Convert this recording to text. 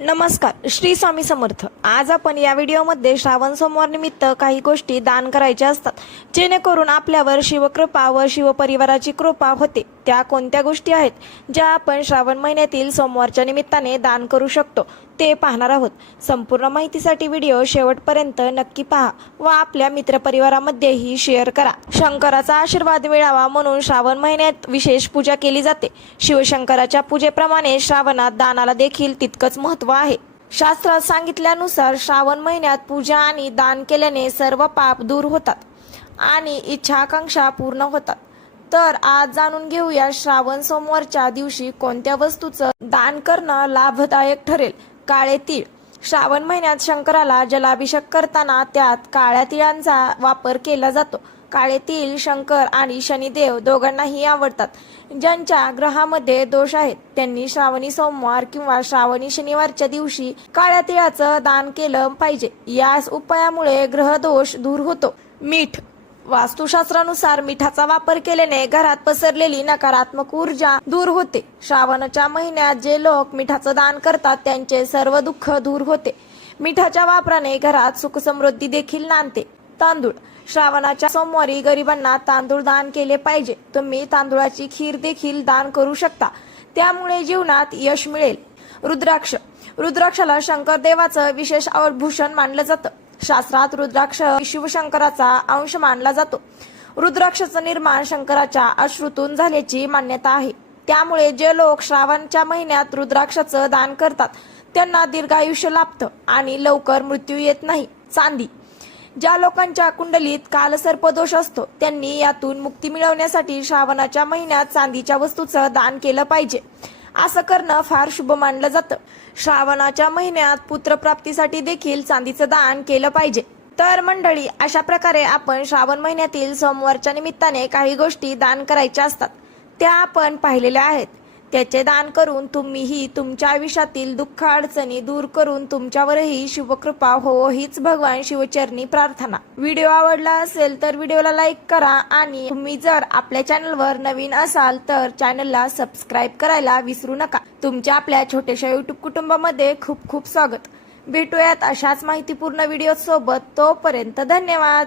नमस्कार, श्री स्वामी समर्थ। आज आपण या व्हिडिओमध्ये श्रावण सोमवार निमित्त काही गोष्टी दान करायच्या असतात, जेणेकरून आपल्यावर शिवकृपा व शिवपरिवाराची कृपा होते। त्या कोणत्या गोष्टी आहेत ज्या आपण श्रावण महिन्यातील सोमवारच्या निमित्ताने दान करू शकतो ते पाहणार आहोत। संपूर्ण माहितीसाठी व्हिडिओ शेवटपर्यंत नक्की पहा व आपल्या मित्रपरिवारामध्येही शेअर करा। शंकराचा आशीर्वाद मिळावा म्हणून श्रावण महिन्यात विशेष पूजा केली जाते। शिवशंकराच्या पूजेप्रमाणे श्रावणात दानाला देखील तितकंच महत्त्व आहे। शास्त्रात सांगितल्यानुसार श्रावण महिन्यात पूजा आणि दान केल्याने सर्व पाप दूर होतात आणि इच्छाकांक्षा पूर्ण होतात। तर आज जाणून घेऊया श्रावण सोमवारच्या दिवशी कोणत्या वस्तूचं दान करणं लाभदायक ठरेल। काळे तीळ। श्रावण महिन्यात शंकराला जलाभिषेक करताना त्यात काळ्या तिळांचा वापर केला जातो। काळे तीळ शंकर आणि शनिदेव दोघांनाही आवडतात। ज्यांच्या ग्रहामध्ये दोष आहेत त्यांनी श्रावणी सोमवार किंवा श्रावणी शनिवारच्या दिवशी काळ्या तिळाचं दान केलं पाहिजे। या उपायामुळे ग्रह दोष दूर होतो। मीठ। वास्तुशास्त्रानुसार मिठाचा वापर केल्याने घरात पसरलेली नकारात्मक ऊर्जा दूर होते। श्रावणाच्या महिन्यात जे लोक मिठाचं दान करतात त्यांचे सर्व दुःख दूर होते। मिठाच्या वापराने घरात सुख समृद्धी देखील नांदते। तांदूळ। श्रावणाच्या सोमवारी गरिबांना तांदूळ दान केले पाहिजे। तुम्ही तांदूळाची खीर देखील दान करू शकता, त्यामुळे जीवनात यश मिळेल। रुद्राक्ष। रुद्राक्षाला शंकर देवाचं विशेष आभूषण मानलं जातं। शास्त्रात रुद्राक्ष शिवशंकराचा अंश मानला जातो। रुद्राक्षाचं निर्माण शंकराच्या अश्रूतून झाल्याची मान्यता आहे। त्यामुळे जे लोक श्रावणच्या महिन्यात रुद्राक्षाचं दान करतात त्यांना दीर्घायुष्य लाभतं आणि लवकर मृत्यू येत नाही। चांदी। ज्या लोकांच्या कुंडलीत कालसर्पदोष असतो त्यांनी यातून मुक्ती मिळवण्यासाठी श्रावणाच्या महिन्यात चांदीच्या वस्तूचं दान केलं पाहिजे। असं करणं फार शुभ मानलं जातं। श्रावणाच्या महिन्यात पुत्रप्राप्तीसाठी देखील चांदीचं दान केलं पाहिजे। तर मंडळी, अशा प्रकारे आपण श्रावण महिन्यातील सोमवारच्या निमित्ताने काही गोष्टी दान करायच्या असतात, त्या आपण पाहिलेल्या आहेत। त्याचे दान करून तुम्हीही तुमच्या आयुष्यातील दुःख अडचणी दूर करून तुमच्यावरही शिवकृपा हो हीच भगवान शिवचरणी प्रार्थना। व्हिडिओ आवडला असेल तर व्हिडिओला लाईक करा आणि तुम्ही जर आपल्या चॅनलवर नवीन असाल तर चॅनलला सबस्क्राईब करायला विसरू नका। तुमच्या आपल्या छोट्याशा युट्यूब कुटुंबामध्ये खूप खूप स्वागत। भेटूयात अशाच माहितीपूर्ण व्हिडिओ सोबत। तोपर्यंत धन्यवाद।